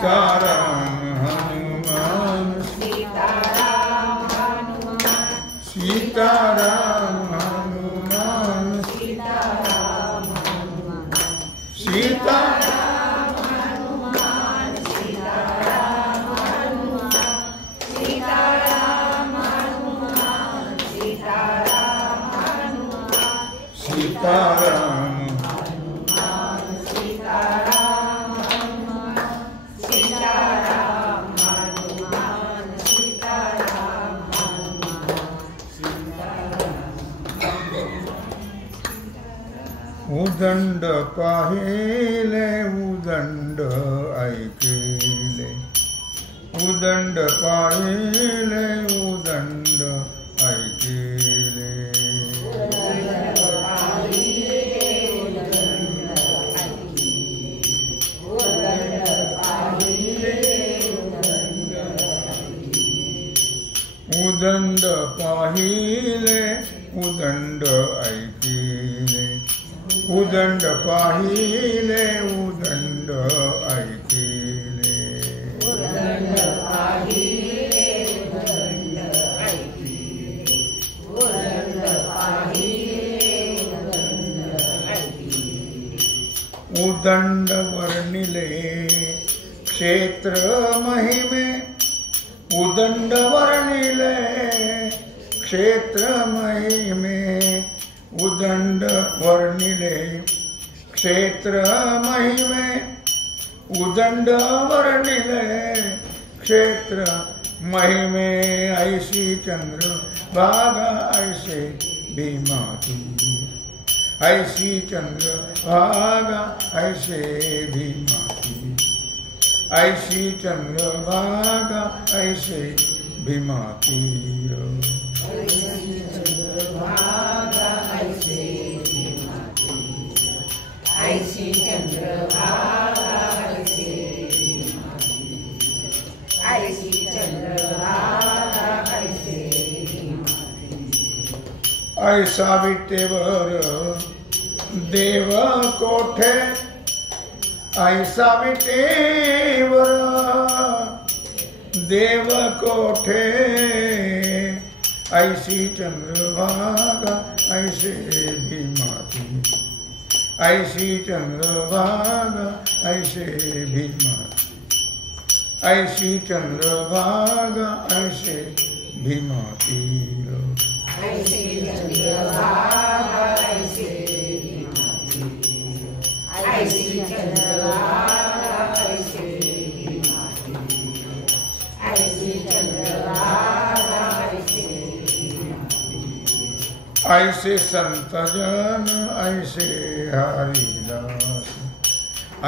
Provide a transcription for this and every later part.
सीताराम हनुमान सीताराम हनुमान सीताराम हनुमान सीताराम हनुमान सीताराम हनुमान सीताराम हनुमान सीताराम हनुमान सीताराम हनुमान सीताराम हनुमान सीताराम हनुमान सीताराम हनुमान सीताराम उदंड पाहिले उदंड ऐकिले उदंड पाहिले उदंड ऐकिले उदंड पाहिले उदंड ऐकिले उदंड पाहिले उदंड ऐकिले उदंड पाहिले उदंड ऐकिले उदंड पाहिले उदंड ऐकिले उदंड वर्णिले क्षेत्र महिमे उदंड वर्णिले क्षेत्र महिमे उदंड वर्णिले क्षेत्र महिमे उदंड वर्णिले क्षेत्र महिमे ऐसी चंद्र भागा ऐसे भीमाती ऐसी चंद्र भागा ऐसे भीमाती ऐसी चंद्र भागा ऐसे भीमाती ऐसी चंद्रभागा ऐसे भीमाती ऐसी चंद्रभागा ऐसे भीमाती ऐसी चंद्रभागा ऐसे भीमाती ऐसा विटेवर देव कोठे ऐसा विटेवर देव कोठे ऐसी चंद्रभागा ऐसे भीमाती ऐसी चंद्रभागा ऐसे भीमाती ऐसी चंद्रभागा ऐसे भीमाती ऐसी चंद्रभागा ऐसे भीमाती ऐसी चंद्रभागा ऐसे भीमाती ऐसी चंद्रभागा ऐसे ऐसे संत जन ऐसे हरिदास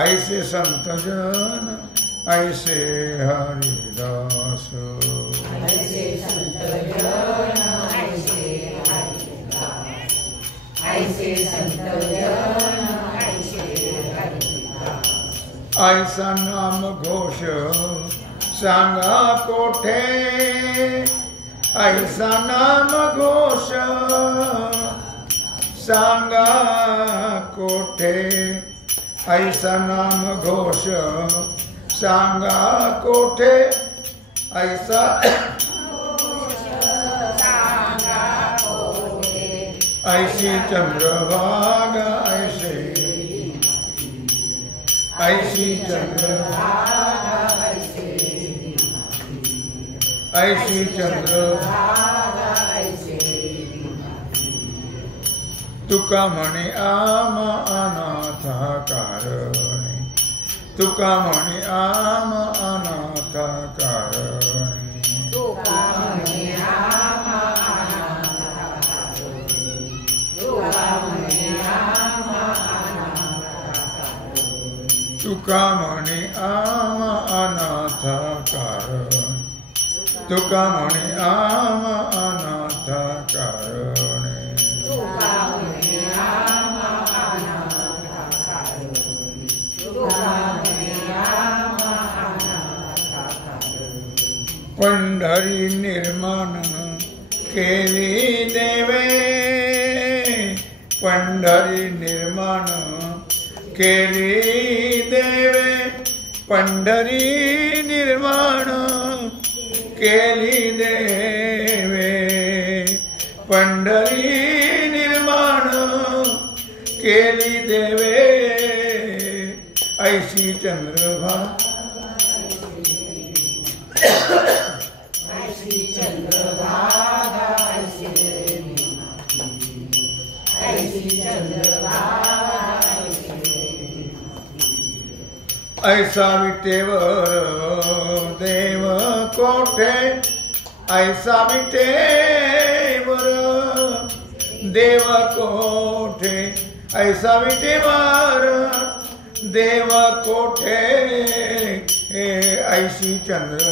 ऐसे संत जन ऐसे हरिदास ऐसे संत जन ऐसे हरिदास ऐसे संत जन ऐसे हरिदास ऐसा नाम घोष सांगा कोठे ऐसा नाम घोष सांगा कोठे ऐसा नाम घोष सांगा कोठे ऐसा सांगा कोठे ऐसी चंद्रभागा ऐसे ऐसी चंद्रभागा ऐसी चंद्रभागा ऐसे तुका म्हणे आम अनाथा कारणे तुका म्हणे आम अनाथा कारणे तुका म्हणे आम अनाथा कारणे तुका म्हणे आम अनाथा कारणे तुका म्हणे आम अनाथा कारणे तुका म्हणे आम अनाथा कारणे तुका म्हणे आम अनाथा कारणे तुका म्हणे आम अनाथा कारणे पंढरी निर्माण केली देवे पंढरी निर्माण केली देवे पंढरी निर्माण केली देवे, पंढरी निर्माण केली देवे, ऐशी चंद्रभा ऐशी चंद्रभागा ऐशी चंद्रभागा ऐसा विटेवर देव कोठे, ऐसा विटेवर देव कोठे, ऐसा विटेवर देव कोठे, ऐशी चंद्र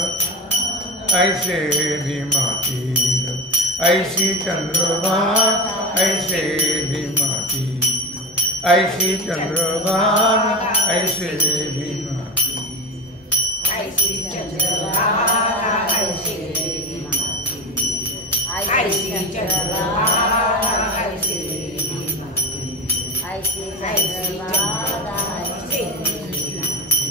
ऐसे भी माती, ऐशी चंद्रभाग ऐसे भी माती, ऐशी चंद्रभाग ऐसे भी माती, ऐशी चंद्रभागा ऐसे भी माती, ऐशी चंद्रभागा ऐसे भी माती, ऐशी चंद्रभागा ऐसे भी माती।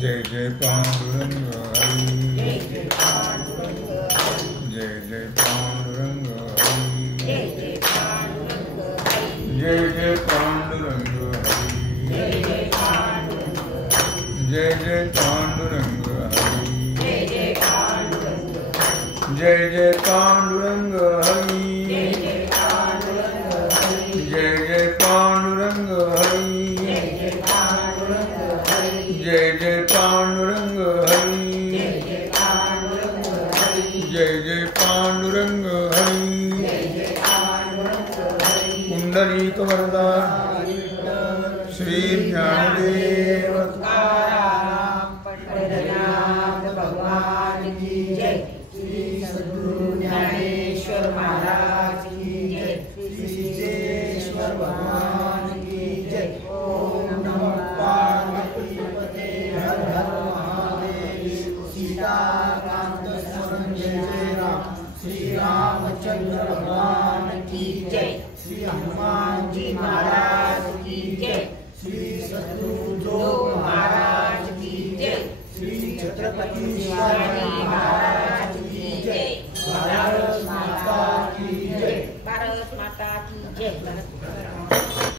जय जय पांडुरंग हरी, जय जय पांडुरंग हरी, जय जय पांडुरंग हरी, जय जय पांडुरंग हरी, जय जय पांडुरंग हरी, जय जय पांडुरंग हरी, जय जय पांडुरंग हरी, जय जय पांडुरंग हरी, जय जय पांडुरंग हरी, जय जय पांडुरंग हरी, जय जय पांडुरंग हरी, जय जय पांडुरंग हरी, जय जय पांडुरंग हरी, जय जय पांडुरंग हरी, पुंडरीक वरदा श्री ज्ञानदेव तुकाराम पंढरीनाथ भगवान की जय, श्री सद्गुरु ज्ञानेश्वर महाराज की जय, श्री सिद्धेश्वर भगवान की जय। ओम नमः पार्वतीपते हर हर महादेव। सीताकांत स्मरण जय राम, श्री रामचंद्र भगवान की जय, श्री हनुमान जी महाराज की जय, श्री सद्गुरु महाराज की जय, श्री छत्रपति शिवाजी